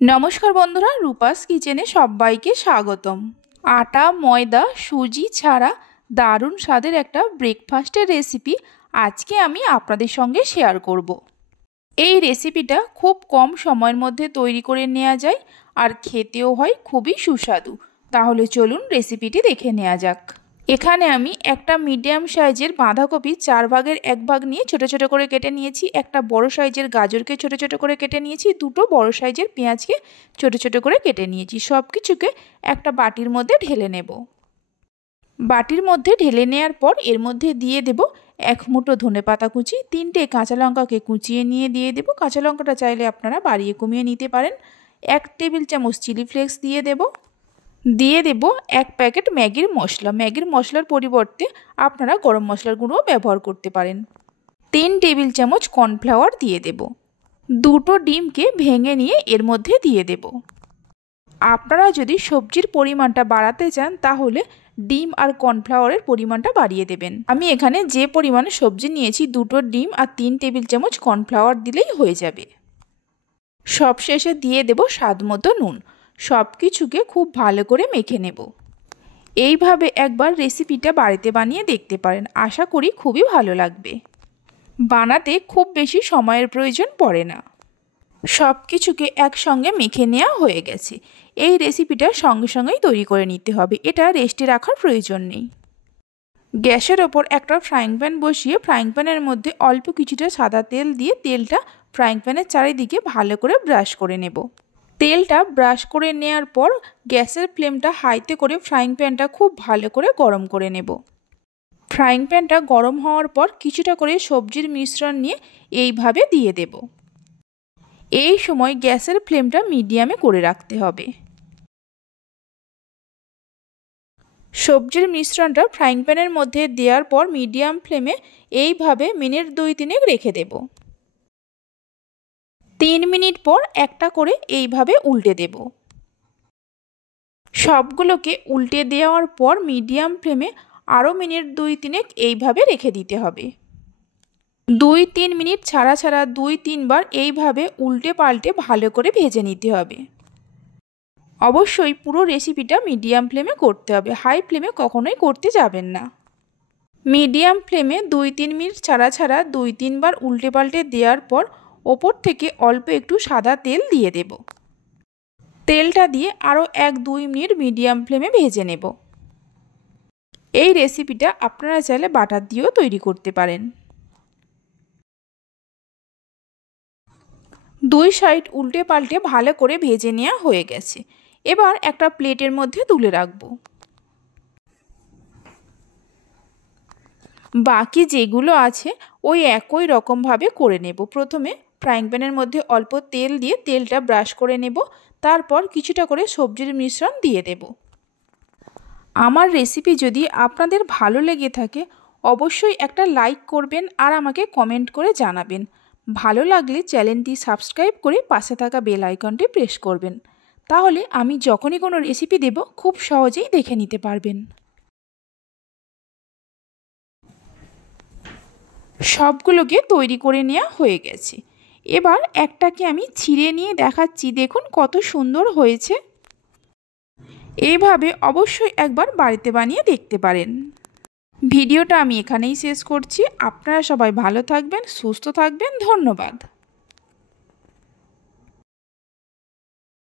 नमस्कार बंधुरा रूपास किचेने सबाइके स्वागतम। आटा मयदा सुजी छाड़ा दारुण स्वादेर एकटा ब्रेकफास्टेर रेसिपि आजके आमी आपनादेर संगे शेयर करब। এই রেসিপিটা खूब कम समयेर मध्य तैरी करे नेওয়া যায় আর খেতেও হয় খুবই সুস্বাদু। তাহলে চলুন রেসিপিটি দেখে নেওয়া যাক। এখানে আমি একটা মিডিয়াম সাইজের বাঁধাকপি 4 ভাগের 1 ভাগ নিয়ে ছোট ছোট করে কেটে নিয়েছি। একটা বড় সাইজের গাজরকে ছোট ছোট করে কেটে নিয়েছি। দুটো বড় সাইজের পেঁয়াজকে ছোট ছোট করে কেটে নিয়েছি। সবকিছুকে একটা বাটির মধ্যে ঢেলে নেব। বাটির মধ্যে ঢেলে নেওয়ার পর এর মধ্যে দিয়ে দেব 1 মুঠো ধনেপাতা কুচি, 3টে কাঁচা লঙ্কাকে কুচিয়ে নিয়ে দিয়ে দেব। কাঁচা লঙ্কাটা চাইলে আপনারা বাড়িয়ে কমিয়ে নিতে পারেন। 1 টেবিল চামচ চিলি ফ্লেক্স দিয়ে দেব। দিয়ে দেব 1 প্যাকেট ম্যাগির মশলা। ম্যাগির মশলার পরিবর্তে আপনারা গরম মশলার গুঁড়ো ব্যবহার করতে পারেন। 3 টেবিল চামচ কর্নফ্লাওয়ার দিয়ে দেব। দুটো ডিমকে ভেঙে নিয়ে এর মধ্যে দিয়ে দেব। আপনারা যদি সবজির পরিমাণটা বাড়াতে চান তাহলে ডিম আর কর্নফ্লাওয়ারের পরিমাণটা বাড়িয়ে দেবেন। আমি এখানে যে পরিমাণে সবজি নিয়েছি দুটো ডিম আর 3 টেবিল চামচ কর্নফ্লাওয়ার দিলেই হয়ে যাবে। সবশেষে দিয়ে দেব স্বাদমতো নুন। সবকিছুকে খুব ভালো করে মেখে নেব। এইভাবে একবার রেসিপিটা বাড়িতে বানিয়ে দেখতে পারেন। আশা করি খুবই ভালো লাগবে। বানাতে খুব বেশি সময়ের প্রয়োজন পড়ে না। সবকিছুকে একসঙ্গে মেখে নেওয়া হয়ে গেছে। এই রেসিপিটা সঙ্গে সঙ্গেই তৈরি করে নিতে হবে, এটা রেস্টে রাখার প্রয়োজন নেই। গ্যাসের ওপর একটা ফ্রাইং প্যান বসিয়ে ফ্রাইং প্যানের মধ্যে অল্প কিছুটা সাদা তেল দিয়ে তেলটা ফ্রাইং প্যানের চারিদিকে ভালো করে ব্রাশ করে নেব। তেলটা ব্রাশ করে নেওয়ার পর গ্যাসের ফ্লেমটা হাইতে করে ফ্রাইং প্যানটা খুব ভালো করে গরম করে নেব। ফ্রাইং প্যানটা গরম হওয়ার পর কিছুটা করে সবজির মিশ্রণ নিয়ে এইভাবে দিয়ে দেব। এই সময় গ্যাসের ফ্লেমটা মিডিয়ামে করে রাখতে হবে। সবজির মিশ্রণটা ফ্রাইং প্যানের মধ্যে দেওয়ার পর মিডিয়াম ফ্লেমে এইভাবে মিনিট 2-3 রেখে দেব। 3 মিনিট পর একটা করে এইভাবে উল্টে দেব। সবগুলোকে উল্টে দেওয়ার পর মিডিয়াম ফ্লেমে আরও মিনিট 2-3 এইভাবে রেখে দিতে হবে। 2-3 মিনিট ছাড়া ছাড়া 2-3 বার এইভাবে উল্টে পাল্টে ভালো করে ভেজে নিতে হবে। অবশ্যই পুরো রেসিপিটা মিডিয়াম ফ্লেমে করতে হবে, হাই ফ্লেমে কখনোই করতে যাবেন না। মিডিয়াম ফ্লেমে 2-3 মিনিট ছাড়া ছাড়া 2-3 বার উল্টে পাল্টে দেওয়ার পর ওপর থেকে অল্প একটু সাদা তেল দিয়ে দেব। তেলটা দিয়ে আরও 1-2 মিনিট মিডিয়াম ফ্লেমে ভেজে নেব। এই রেসিপিটা আপনারা চাইলে বাটার দিয়েও তৈরি করতে পারেন। 2 সাইড উল্টে পাল্টে ভালো করে ভেজে নেওয়া হয়ে গেছে। এবার একটা প্লেটের মধ্যে তুলে রাখব। বাকি যেগুলো আছে ওই একই রকমভাবে করে নেব। প্রথমে ফ্রাইং প্যানের মধ্যে অল্প তেল দিয়ে তেলটা ব্রাশ করে নেব। তারপর কিছুটা করে সবজির মিশ্রণ দিয়ে দেব। আমার রেসিপি যদি আপনাদের ভালো লেগে থাকে অবশ্যই একটা লাইক করবেন আর আমাকে কমেন্ট করে জানাবেন। ভালো লাগলে চ্যানেলটি সাবস্ক্রাইব করে পাশে থাকা বেল আইকনটি প্রেস করবেন। তাহলে আমি যখনই কোনো রেসিপি দেব খুব সহজেই দেখে নিতে পারবেন। সবগুলোকে তৈরি করে নেওয়া হয়ে গেছে। এবার একটাকে আমি ছিঁড়ে নিয়ে দেখাচ্ছি, দেখুন কত সুন্দর হয়েছে। এইভাবে অবশ্যই একবার বাড়িতে বানিয়ে দেখতে পারেন। ভিডিওটা আমি এখানেই শেষ করছি। আপনারা সবাই ভালো থাকবেন, সুস্থ থাকবেন। ধন্যবাদ।